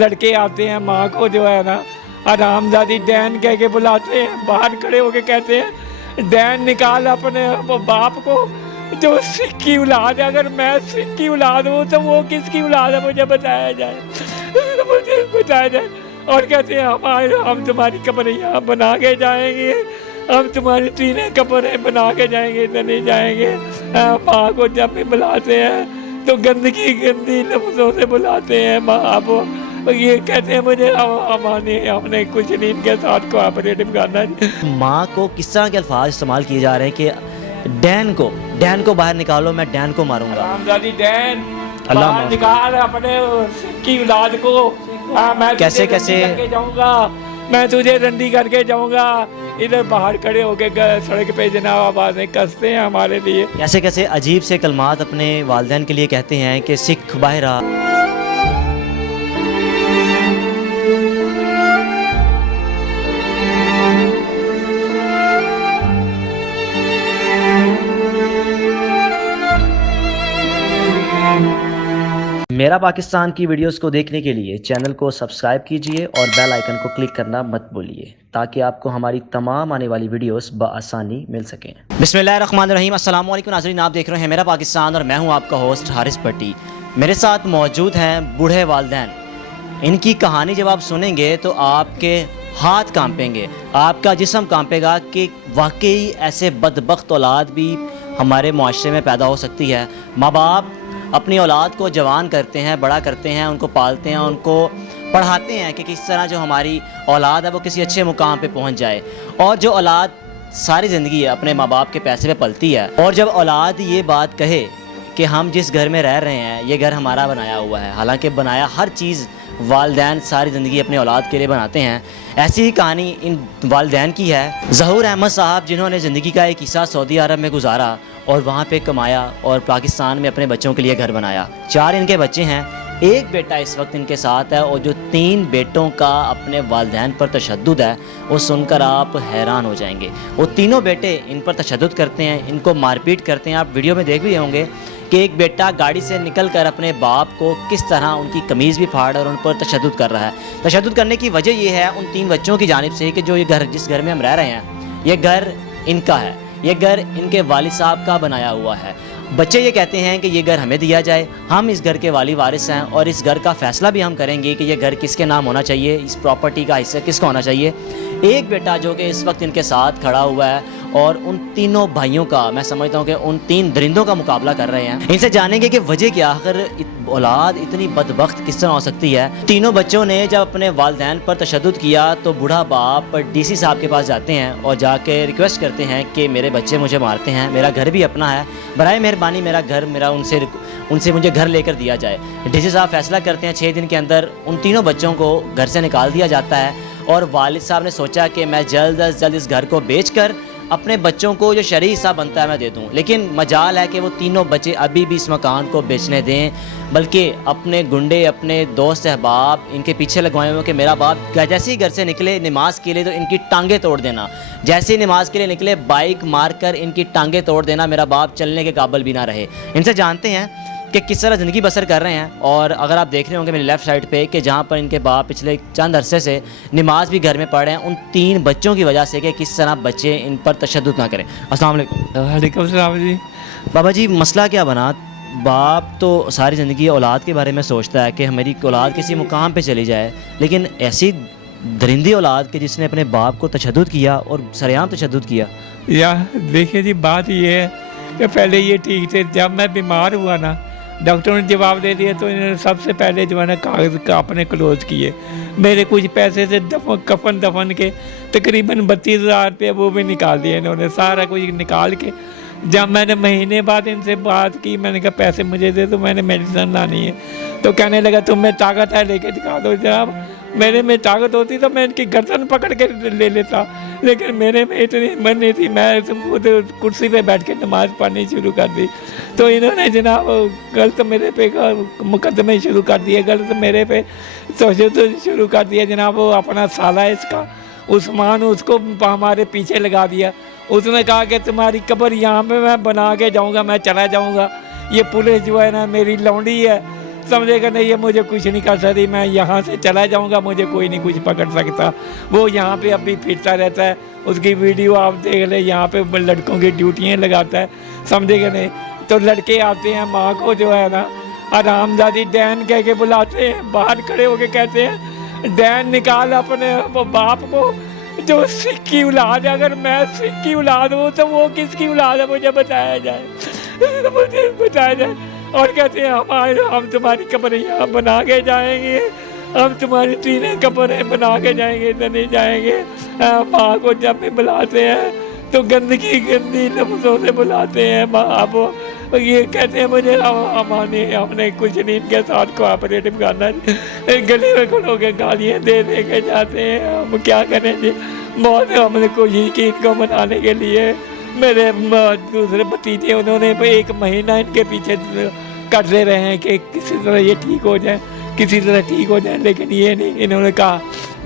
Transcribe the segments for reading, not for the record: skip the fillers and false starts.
لڑکے آتے ہیں ماں کو جو ہے نا حرامزادی ڈین کہہ کے بلاتے ہیں، باہر کھڑے ہو کے کہتے ہیں ڈین نکال اپنے باپ کو جو سکھ کی اولاد ہے، اگر میں سکھ کی اولاد ہوں تو وہ کس کی اولاد ہے مجھے بتایا جائے، مجھے بتایا جائے۔ اور کہتے ہیں ہم تمہاری قبریں یہاں بنا کے جائیں گے، ہم تمہاری تینیں قبریں بنا کے جائیں گے، ادھر نہیں جائیں گے۔ ماں کو جب بھی بلاتے ہیں تو گندی لفظوں سے بلاتے ہیں ماں کو، یہ کہتے ہیں مجھے ہم نے کچھ نہیں ان کے ساتھ کوآپریٹو کرنا ہے۔ ماں کو کس طرح کے الفاظ استعمال کیے جا رہے ہیں کہ ڈین کو باہر نکالو، میں ڈین کو ماروں گا، حرامزادی ڈین اللہ باہر نکال اپنے کی اولاد کو، میں کیسے کر کے جاؤں گا، میں تجھے رنڈی کر کے جاؤں گا۔ ادھر باہر کھڑے ہو کے سڑک پہ جناب آوازیں کستے ہیں ہمارے لیے، کیسے عجیب سے کلمات اپنے والدین کے لیے کہتے ہیں کہ سکھ باہر آ۔ میرا پاکستان کی ویڈیوز کو دیکھنے کے لیے چینل کو سبسکرائب کیجئے اور بیل آئیکن کو کلک کرنا مت بھولیے تاکہ آپ کو ہماری تمام آنے والی ویڈیوز بآسانی مل سکیں۔ بسم اللہ الرحمن الرحیم، السلام علیکم ناظرین، آپ دیکھ رہے ہیں میرا پاکستان اور میں ہوں آپ کا ہوسٹ حارث پٹی۔ میرے ساتھ موجود ہیں بوڑھے والدین۔ ان کی کہانی جب آپ سنیں گے تو آپ کے ہاتھ کانپیں گے، آپ کا جسم کانپے گا کہ واقعی ایسے بدبخت اولاد بھی ہمارے معاشرے میں پیدا ہو سکتی ہے۔ ماں باپ اپنی اولاد کو جوان کرتے ہیں، بڑا کرتے ہیں، ان کو پالتے ہیں، ان کو پڑھاتے ہیں کہ کس طرح جو ہماری اولاد ہے وہ کسی اچھے مقام پہ پہنچ جائے، اور جو اولاد ساری زندگی اپنے ماں باپ کے پیسے پہ پلتی ہے، اور جب اولاد یہ بات کہے کہ ہم جس گھر میں رہ رہے ہیں یہ گھر ہمارا بنایا ہوا ہے، حالانکہ بنایا ہر چیز والدین ساری زندگی اپنے اولاد کے لیے بناتے ہیں۔ ایسی ہی کہانی ان والدین کی ہے۔ ظہور احمد صاحب جنہوں نے زندگی کا ایک حصہ سعودی عرب میں گزارا اور وہاں پہ کمایا اور پاکستان میں اپنے بچوں کے لیے گھر بنایا۔ 4 ان کے بچے ہیں، ایک بیٹا اس وقت ان کے ساتھ ہے، اور جو 3 بیٹوں کا اپنے والدین پر تشدد ہے وہ سن کر آپ حیران ہو جائیں گے۔ وہ تینوں بیٹے ان پر تشدد کرتے ہیں، ان کو مار پیٹ کرتے ہیں۔ آپ ویڈیو میں دیکھ بھی ہوں گے کہ ایک بیٹا گاڑی سے نکل کر اپنے باپ کو کس طرح ان کی قمیض بھی پھاڑ اور ان پر تشدد کر رہا ہے۔ تشدد کرنے کی وجہ یہ ہے ان 3 بچوں کی جانب سے کہ جو یہ جس گھر میں ہم رہ رہے ہیں یہ گھر ان کا ہے، یہ گھر ان کے والد صاحب کا بنایا ہوا ہے۔ بچے یہ کہتے ہیں کہ یہ گھر ہمیں دیا جائے، ہم اس گھر کے والی وارث ہیں، اور اس گھر کا فیصلہ بھی ہم کریں گے کہ یہ گھر کس کے نام ہونا چاہیے، اس پراپرٹی کا حصہ کس کا ہونا چاہیے۔ ایک بیٹا جو کہ اس وقت ان کے ساتھ کھڑا ہوا ہے اور ان تینوں بھائیوں کا، میں سمجھتا ہوں کہ ان 3 درندوں کا مقابلہ کر رہے ہیں۔ ان سے جانیں گے کہ وجہ کیا، اگر اولاد اتنی بدبخت کس طرح ہو سکتی ہے۔ تینوں بچوں نے جب اپنے والدین پر تشدد کیا تو بوڑھا باپ ڈی سی صاحب کے پاس جاتے ہیں اور جا کے ریکویسٹ کرتے ہیں کہ میرے بچے مجھے مارتے ہیں، میرا گھر بھی اپنا ہے، برائے مہربانی میرا گھر ان سے مجھے گھر لے کر دیا جائے۔ ڈی سی صاحب فیصلہ کرتے ہیں 6 دن کے اندر ان تینوں بچوں کو گھر سے نکال دیا جاتا ہے، اور والد صاحب نے سوچا کہ میں جلد از جلد اس گھر کو بیچ کر اپنے بچوں کو جو شرعی حصہ بنتا ہے میں دے دوں، لیکن مجال ہے کہ وہ تینوں بچے ابھی بھی اس مکان کو بیچنے دیں، بلکہ اپنے گنڈے، اپنے دوست احباب ان کے پیچھے لگوائے ہوئے کہ میرا باپ جیسے ہی گھر سے نکلے نماز کے لیے تو ان کی ٹانگیں توڑ دینا، جیسے ہی نماز کے لیے نکلے بائک مار کر ان کی ٹانگیں توڑ دینا، میرا باپ چلنے کے قابل بھی نہ رہے۔ ان سے جانتے ہیں کہ کس طرح زندگی بسر کر رہے ہیں، اور اگر آپ دیکھ رہے ہوں گے میری لیفٹ سائڈ پہ کہ جہاں پر ان کے باپ پچھلے چند عرصے سے نماز بھی گھر میں پڑھ رہے ہیں، ان 3 بچوں کی وجہ سے کہ کس طرح بچے ان پر تشدد نہ کریں۔ السلام علیکم۔ وعلیکم السلام جی۔ بابا جی مسئلہ کیا بنا؟ باپ تو ساری زندگی اولاد کے بارے میں سوچتا ہے کہ ہماری اولاد کسی مقام پہ چلی جائے، لیکن ایسی درندی اولاد کہ جس نے اپنے باپ کو تشدد کیا اور سریعام تشدد کیا۔ دیکھیے جی، بات یہ ہے کہ پہلے یہ ٹھیک تھے، جب میں بیمار ہوا نا ڈاکٹر نے جواب دے دیا تو انہوں نے سب سے پہلے جو ہے نا کاغذ کا اپنے کلوز کیے، میرے کچھ پیسے سے کفن دفن کے تقریباً 32,000 روپے وہ بھی نکال دیے انہوں نے، سارا کچھ نکال کے۔ جب میں نے مہینے بعد ان سے بات کی، میں نے کہا پیسے مجھے دے دو، میں نے میڈیسن لانی ہے، تو کہنے لگا تم میں طاقت ہے لے کے دکھا دو۔ جناب میرے میں طاقت ہوتی تو میں ان کی گردن پکڑ کے لے لیتا، لیکن میرے میں اتنی ہمت نہیں تھی، میں خود کرسی پہ بیٹھ کے نماز پڑھنی شروع کر دی۔ تو انہوں نے جناب غلط میرے پہ مقدمے شروع کر دیے، غلط میرے پہ تشدد شروع کر دیا۔ جناب وہ اپنا سالہ اس کا عثمان، اس کو ہمارے پیچھے لگا دیا۔ اس نے کہا کہ تمہاری قبر یہاں پہ میں بنا کے جاؤں گا، میں چلا جاؤں گا۔ یہ پولیس جو ہے نا میری لونڈی ہے، سمجھے گا نہیں یہ مجھے کچھ نہیں کر سکتی, میں یہاں سے چلا جاؤں گا, مجھے کوئی نہیں کچھ پکڑ سکتا. وہ یہاں پہ ابھی پھرتا رہتا ہے, اس کی ویڈیو آپ دیکھ لیں, یہاں پہ لڑکوں کی ڈیوٹیاں لگاتا ہے, سمجھے گا نہیں. تو لڑکے آتے ہیں, ماں کو جو ہے نا حرامزادی ڈین کہہ کے بلاتے ہیں, باہر کھڑے ہو کے کہتے ہیں ڈین نکال اپنے باپ کو جو سکھ کی اولاد ہے. اگر میں سکھ کی اولاد ہوں تو وہ کس کی اولاد ہے مجھے بتایا جائے, مجھے بتایا جائے. اور کہتے ہیں ہم تمہاری قبریں یہاں بنا کے جائیں گے, ہم تمہاری تینیں قبریں بنا کے جائیں گے, ادھر نہیں جائیں گے. ماں کو جب بھی بلاتے ہیں تو گندی لفظوں سے بلاتے ہیں. اب یہ کہتے ہیں مجھے ہم نے کچھ نہیں ان کے ساتھ کوآپریٹو کرنا, گلی میں کھڑو کے گالیاں دے کے جاتے ہیں. ہم کیا کریں جی, بہت ہم نے کوشش کی ان کو منانے کے لیے. میرے دوسرے بھتیجے انہوں نے 1 مہینہ ان کے پیچھے کرتے رہے ہیں کہ کسی طرح یہ ٹھیک ہو جائیں, کسی طرح ٹھیک ہو جائیں, لیکن یہ نہیں. انہوں نے کہا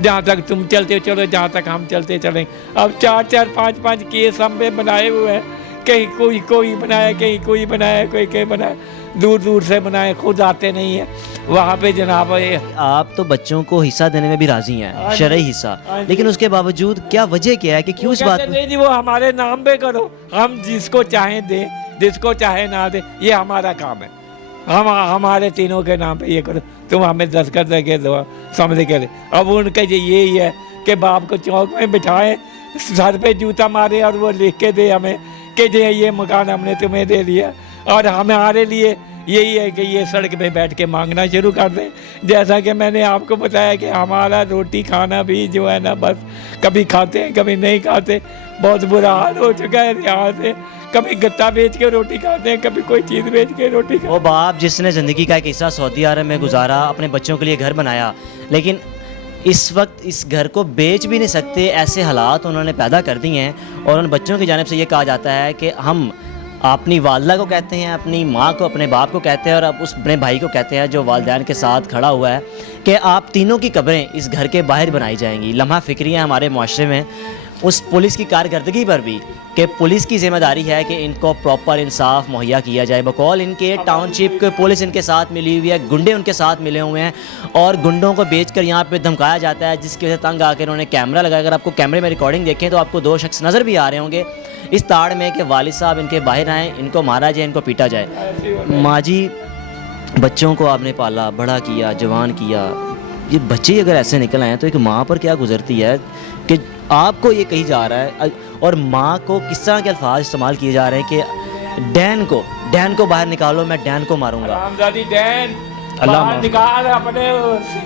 جہاں تک تم چلتے ہو چلو, جہاں تک ہم چلتے چلیں. اب 4 5 کیس ہم پہ بنائے ہوئے ہیں, کہیں کوئی بنایا, کہیں کوئی بنایا, کوئی کہیں بنایا, دور سے بنائے, خود آتے نہیں ہیں وہاں پہ. جناب آپ تو بچوں کو حصہ دینے میں بھی راضی ہیں, شرعی حصہ, لیکن اس کے باوجود کیا وجہ کیا ہے کہ کیوں اس بات نہیں جی وہ ہمارے نام پہ کرو, ہم جس کو چاہیں دیں, جس کو چاہے نہ دیں, یہ ہمارا کام ہے. ہمارے تینوں کے نام پہ یہ کرو, تم ہمیں دستخط دے کے دو, سمجھ کے. اب ان کا یہی ہے کہ باپ کو چوک میں بٹھائے, سر پہ جوتا مارے اور وہ لکھ کے دے ہمیں کہ جی یہ مکان ہم نے تمہیں دے دیا. اور ہمارے لیے یہی ہے کہ یہ سڑک پہ بیٹھ کے مانگنا شروع کر دیں. جیسا کہ میں نے آپ کو بتایا کہ ہمارا روٹی کھانا بھی جو ہے نا بس کبھی کھاتے ہیں کبھی نہیں کھاتے. بہت برا حال ہو چکا ہے یہاں سے, کبھی گتا بیچ کے روٹی کھاتے ہیں, کبھی کوئی چیز بیچ کے روٹی کھاتے ہیں. وہ باپ جس نے زندگی کا ایک حصہ سعودی عرب میں گزارا, اپنے بچوں کے لیے گھر بنایا, لیکن اس وقت اس گھر کو بیچ بھی نہیں سکتے, ایسے حالات انہوں نے پیدا کر دیے ہیں. اور ان بچوں کی جانب سے یہ کہا جاتا ہے کہ ہم اپنی والدہ کو کہتے ہیں, اپنی ماں کو, اپنے باپ کو کہتے ہیں, اور اب اس اپنے بھائی کو کہتے ہیں جو والدین کے ساتھ کھڑا ہوا ہے کہ آپ تینوں کی قبریں اس گھر کے باہر بنائی جائیں گی. لمحہ فکریاں ہمارے معاشرے میں اس پولیس کی کارکردگی پر بھی کہ پولیس کی ذمہ داری ہے کہ ان کو پراپر انصاف مہیا کیا جائے. بقول ان کے ٹاؤن شپ کے پولیس ان کے ساتھ ملی ہوئی ہے, گنڈے ان کے ساتھ ملے ہوئے ہیں, اور گنڈوں کو بیچ کر یہاں پہ دھمکایا جاتا ہے, جس کی وجہ سے تنگ آ کے انہوں نے کیمرہ لگایا. اگر آپ کو کیمرے میں ریکارڈنگ دیکھیں تو آپ کو 2 شخص نظر بھی آ رہے ہوں گے اس تاڑ میں کہ والد صاحب ان کے باہر آئیں, ان کو مارا جائے, ان کو پیٹا جائے. ماں جی بچوں کو آپ نے پالا, بڑا کیا, جوان کیا, یہ بچے اگر ایسے نکل آئے ہیں تو ایک ماں پر کیا گزرتی ہے کہ آپ کو یہ کہی جا رہا ہے, اور ماں کو کس طرح کے الفاظ استعمال کیے جا رہے ہیں کہ ڈین کو باہر نکالو, میں ڈین کو ماروں گا. ڈین اللہ نکال اپنے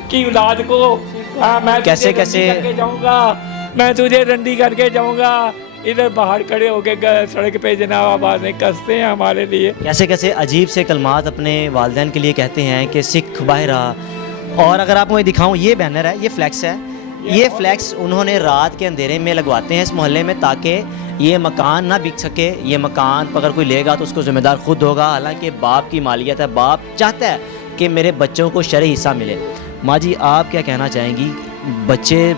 کی اولاد کو, میں کیسے جاؤں گا, میں تجھے رنڈی کر کے جاؤں گا. ادھر باہر کھڑے ہو کے سڑک پہ جناب آبادیں کستے ہیں ہمارے لیے. کیسے عجیب سے کلمات اپنے والدین کے لیے کہتے ہیں کہ سکھ باہر آ. اور اگر آپ مجھے دکھاؤں, یہ بینر ہے, یہ فلیکس ہے, یہ فلیکس انہوں نے رات کے اندھیرے میں لگواتے ہیں اس محلے میں تاکہ یہ مکان نہ بک سکے. یہ مکان اگر کوئی لے گا تو اس کو ذمہ دار خود ہوگا, حالانکہ باپ کی مالیت ہے, باپ چاہتا ہے کہ میرے بچوں کو شرعی حصہ ملے. ماں جی آپ کیا کہنا چاہیں گی, بچے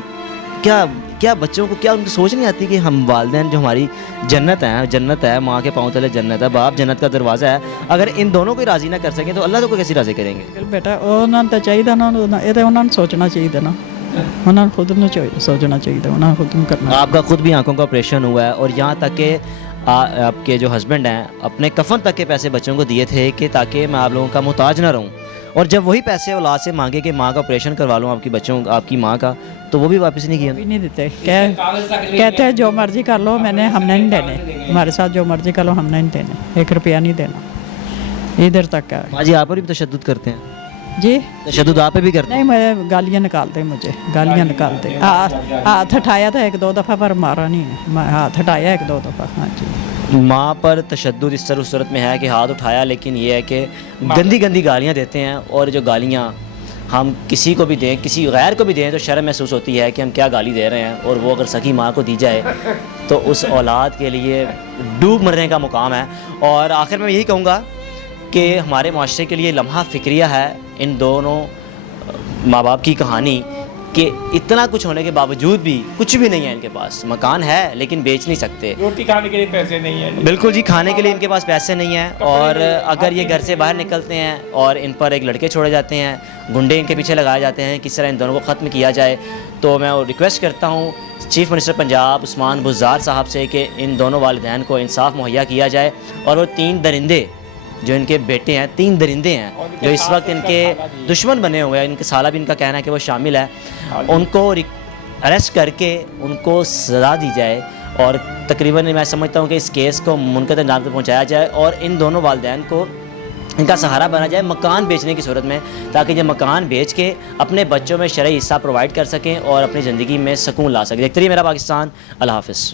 کیا بچوں کو کیا ان کو سوچ نہیں آتی کہ ہم والدین جو ہماری جنت ہے, ماں کے پاؤں تلے جنت ہے, باپ جنت کا دروازہ ہے, اگر ان دونوں کو راضی نہ کر سکیں تو اللہ کو کیسے راضی کریں گے؟ بیٹا انہوں نے چاہیے نا, یہ تو انہوں نے سوچنا چاہیے نا, انہوں نے خود سوچنا چاہیے, انہوں نے خود کرنا. آپ کا خود بھی آنکھوں کا آپریشن ہوا ہے, اور یہاں تک کہ آپ کے جو ہسبینڈ ہیں اپنے کفن تک کے پیسے بچوں کو دیے تھے کہ تاکہ میں آپ لوگوں کا محتاج نہ رہوں, اور جب وہی پیسے اولاد سے مانگے کہ ماں کا آپریشن کروا لوں آپ کی ماں کا, تو وہ بھی واپس نہیں کیا. نہیں دیتے, کہتے ہیں جو مرضی کر لو, ہم نے نہیں دینے, ہمارے ساتھ جو مرضی کر لو ہم نے نہیں دینے, 1 روپیہ نہیں دینا. ادھر تک ہے. ہاں جی آپ پر بھی تشدد کرتے ہیں؟ جی تشدد آپ پہ بھی کرتے ہیں؟ نہیں, میں گالیاں نکالتے, مجھے گالیاں نکالتے. ہاتھ اٹھایا تھا 1 2 دفعہ پر مارا نہیں ہے, میں ہاتھ اٹھایا 1 2 دفعہ. ہاں جی. ماں پر تشدد اس طرح صورت میں ہے کہ ہاتھ اٹھایا, لیکن یہ ہے کہ گندی گالیاں دیتے ہیں, اور جو گالیاں ہم کسی کو بھی دیں, کسی غیر کو بھی دیں تو شرم محسوس ہوتی ہے کہ ہم کیا گالی دے رہے ہیں, اور وہ اگر سکی ماں کو دی جائے تو اس اولاد کے لیے ڈوب مرنے کا مقام ہے. اور آخر میں یہی کہوں گا کہ ہمارے معاشرے کے لیے لمحہ فکریہ ہے ان دونوں ماں باپ کی کہانی کہ اتنا کچھ ہونے کے باوجود بھی کچھ بھی نہیں ہے ان کے پاس. مکان ہے لیکن بیچ نہیں سکتے, روٹی کھانے کے لیے پیسے نہیں ہیں. بالکل جی, کھانے کے لیے ان کے پاس پیسے نہیں ہیں. اور اگر یہ گھر سے باہر نکلتے ہیں اور ان پر ایک لڑکے چھوڑے جاتے ہیں, گنڈے ان کے پیچھے لگائے جاتے ہیں, کس طرح ان دونوں کو ختم کیا جائے. تو میں ریکویسٹ کرتا ہوں چیف منسٹر پنجاب عثمان بزدار صاحب سے کہ ان دونوں والدین کو انصاف مہیا کیا جائے, اور وہ 3 درندے جو ان کے بیٹے ہیں, 3 درندے ہیں جو اس وقت ان کے دشمن بنے ہوئے ہیں, ان کے سالہ بھی ان کا کہنا ہے کہ وہ شامل ہے, ان کو اریسٹ کر کے ان کو سزا دی جائے. اور تقریباً میں سمجھتا ہوں کہ اس کیس کو منقطع انجام تک پہنچایا جائے اور ان دونوں والدین کو ان کا سہارا بنا جائے مکان بیچنے کی صورت میں, تاکہ یہ مکان بیچ کے اپنے بچوں میں شرعی حصہ پرووائڈ کر سکیں اور اپنی زندگی میں سکون لا سکیں. دیکھتے رہیے میرا پاکستان. اللہ حافظ.